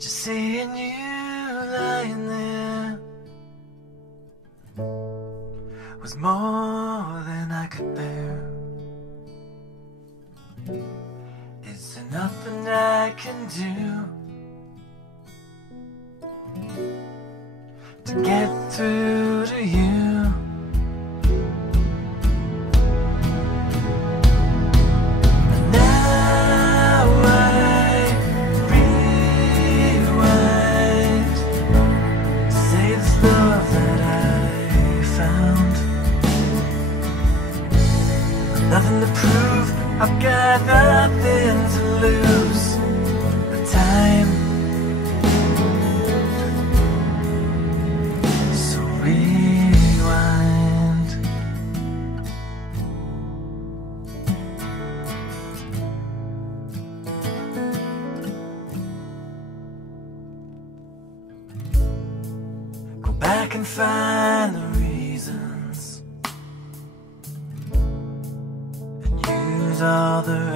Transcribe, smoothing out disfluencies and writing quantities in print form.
Just seeing you lying there was more than I could bear. Is there nothing I can do to get through to you? Nothing to prove, I've got nothing to lose but time. So rewind. Go back and find the reasons, all the